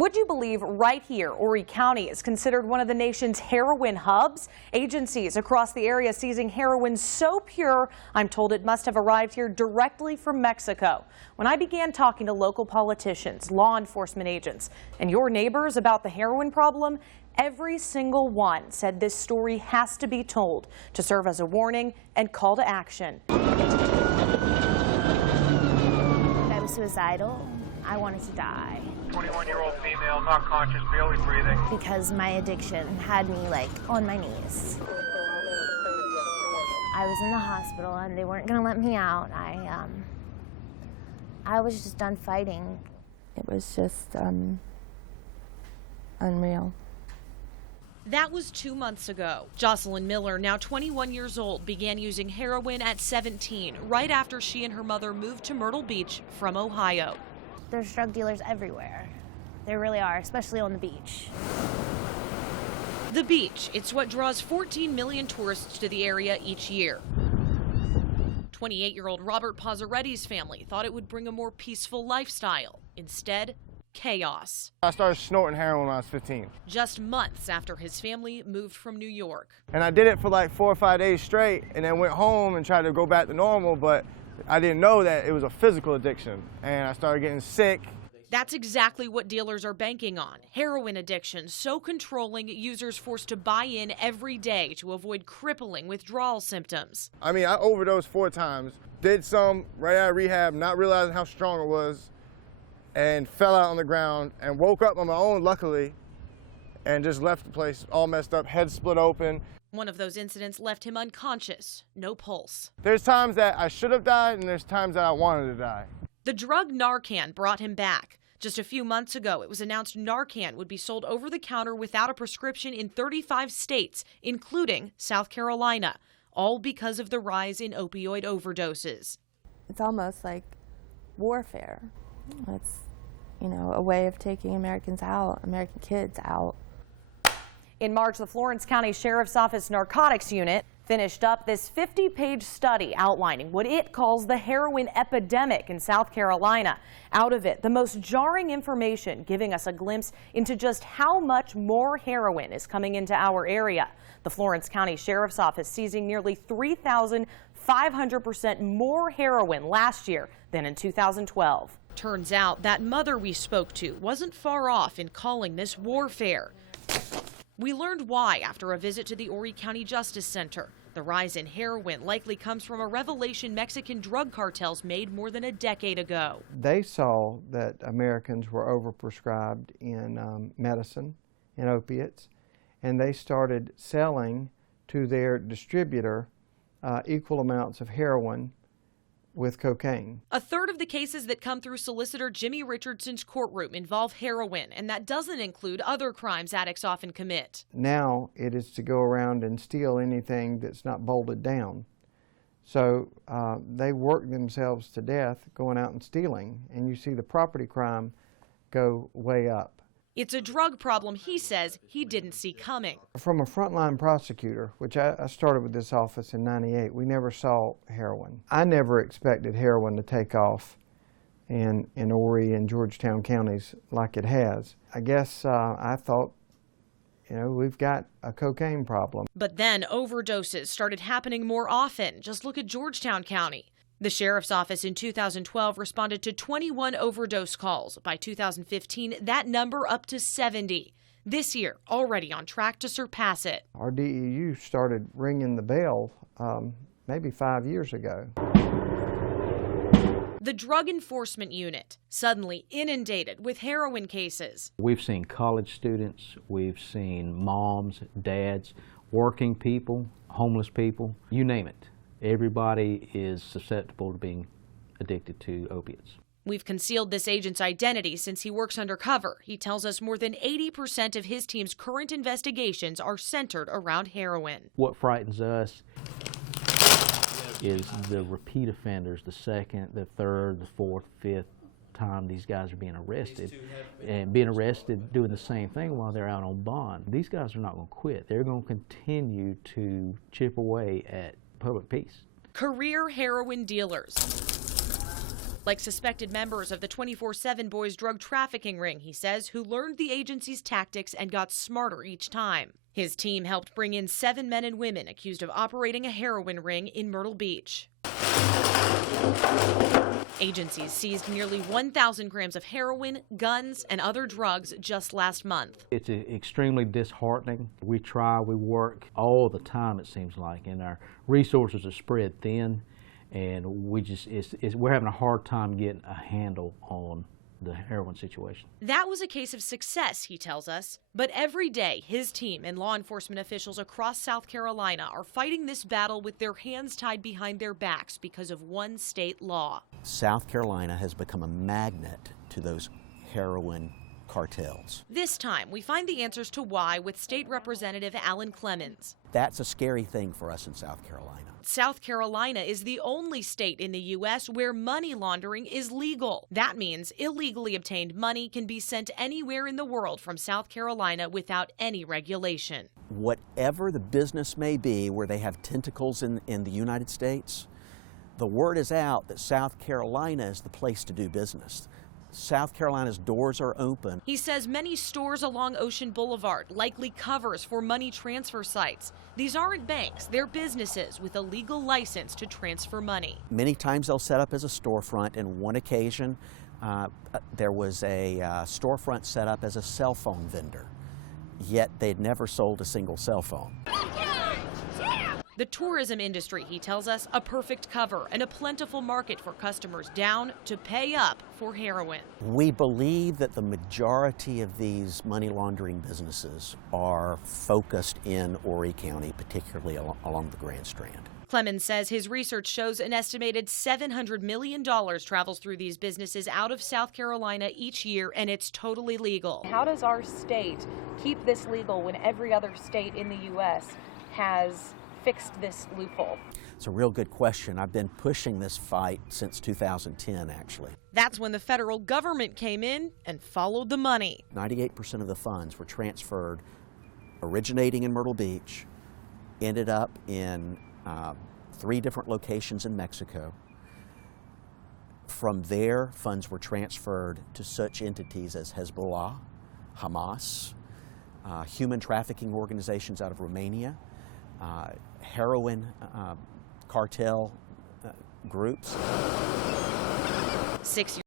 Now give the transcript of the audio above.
Would you believe right here, Horry County is considered one of the nation's heroin hubs? Agencies across the area seizing heroin so pure, I'm told it must have arrived here directly from Mexico. When I began talking to local politicians, law enforcement agents, and your neighbors about the heroin problem, every single one said this story has to be told to serve as a warning and call to action. I was suicidal. I wanted to die. 21-year-old female, not conscious, barely breathing. Because my addiction had me on my knees. I was in the hospital and they weren't going to let me out. I was just done fighting. It was just unreal. That was 2 months ago. Jocelyn Miller, now 21 years old, began using heroin at 17, right after she and her mother moved to Myrtle Beach from Ohio. There's drug dealers everywhere. There really are, especially on the beach. The beach, it's what draws 14 million tourists to the area each year. 28-year-old Robert Pazzaretti's family thought it would bring a more peaceful lifestyle. Instead, chaos. I started snorting heroin when I was 15. Just months after his family moved from New York. And I did it for like 4 or 5 days straight and then went home and tried to go back to normal, but I didn't know that it was a physical addiction, and I started getting sick. That's exactly what dealers are banking on. Heroin addiction so controlling, users forced to buy in every day to avoid crippling withdrawal symptoms. I mean, I overdosed 4 times, did some right out of rehab, not realizing how strong it was, and fell out on the ground and woke up on my own, luckily, and just left the place all messed up, head split open. One of those incidents left him unconscious, no pulse. There's times that I should have died and there's times that I wanted to die. The drug Narcan brought him back. Just a few months ago, it was announced Narcan would be sold over the counter without a prescription in 35 states, including South Carolina, all because of the rise in opioid overdoses. It's almost like warfare. It's, a way of taking Americans out, American kids out. In March, the Florence County Sheriff's Office Narcotics Unit finished up this 50-page study outlining what it calls the heroin epidemic in South Carolina. Out of it, the most jarring information giving us a glimpse into just how much more heroin is coming into our area. The Florence County Sheriff's Office seizing nearly 3,500% more heroin last year than in 2012. Turns out that mother we spoke to wasn't far off in calling this warfare. We learned why after a visit to the Horry County Justice Center. The rise in heroin likely comes from a revelation Mexican drug cartels made more than a decade ago. They saw that Americans were overprescribed in medicine and opiates, and they started selling to their distributor equal amounts of heroin with cocaine. A third of the cases that come through Solicitor Jimmy Richardson's courtroom involve heroin, and that doesn't include other crimes addicts often commit. Now it is to go around and steal anything that's not bolted down. So they work themselves to death going out and stealing, and you see the property crime go way up. It's a drug problem he says he didn't see coming. From a frontline prosecutor, which I started with this office in '98, we never saw heroin. I never expected heroin to take off in Horry and Georgetown counties like it has. I guess I thought, we've got a cocaine problem. But then overdoses started happening more often. Just look at Georgetown County. The Sheriff's Office in 2012 responded to 21 overdose calls. By 2015, that number up to 70. This year, already on track to surpass it. Our DEU started ringing the bell maybe 5 years ago. The Drug Enforcement Unit, suddenly inundated with heroin cases. We've seen college students, we've seen moms, dads, working people, homeless people, you name it. Everybody is susceptible to being addicted to opiates. We've concealed this agent's identity since he works undercover. He tells us more than 80% of his team's current investigations are centered around heroin. What frightens us is the repeat offenders, the second, the third, the fourth, fifth time these guys are being arrested, and being arrested doing the same thing while they're out on bond. These guys are not going to quit. They're going to continue to chip away at public peace. Career heroin dealers like suspected members of the 24/7 boys drug trafficking ring, he says, who learned the agency's tactics and got smarter each time. His team helped bring in 7 men and women accused of operating a heroin ring in Myrtle Beach. Agencies seized nearly 1,000 grams of heroin, guns, and other drugs just last month. It's extremely disheartening. We try, we work all the time, it seems like, and our resources are spread thin, and we're having a hard time getting a handle on the heroin situation. That was a case of success, he tells us. But every day, his team and law enforcement officials across South Carolina are fighting this battle with their hands tied behind their backs because of one state law. South Carolina has become a magnet to those heroin cartels. This time, we find the answers to why with State Representative Alan Clemens. That's a scary thing for us in South Carolina. South Carolina is the only state in the U.S. where money laundering is legal. That means illegally obtained money can be sent anywhere in the world from South Carolina without any regulation. Whatever the business may be where they have tentacles in the United States, the word is out that South Carolina is the place to do business. South Carolina's doors are open. He says many stores along Ocean Boulevard likely covers for money transfer sites. These aren't banks, they're businesses with a legal license to transfer money. Many times they'll set up as a storefront. In one occasion, there was a storefront set up as a cell phone vendor, yet they'd never sold a single cell phone. The tourism industry, he tells us, a perfect cover and a plentiful market for customers down to pay up for heroin. We believe that the majority of these money laundering businesses are focused in Horry County, particularly along the Grand Strand. Clemens says his research shows an estimated $700 million travels through these businesses out of South Carolina each year, and it's totally legal. How does our state keep this legal when every other state in the U.S. has fixed this loophole? It's a real good question. I've been pushing this fight since 2010, actually. That's when the federal government came in and followed the money. 98% of the funds were transferred, originating in Myrtle Beach, ended up in 3 different locations in Mexico. From there, funds were transferred to such entities as Hezbollah, Hamas, human trafficking organizations out of Romania, heroin cartel groups. 6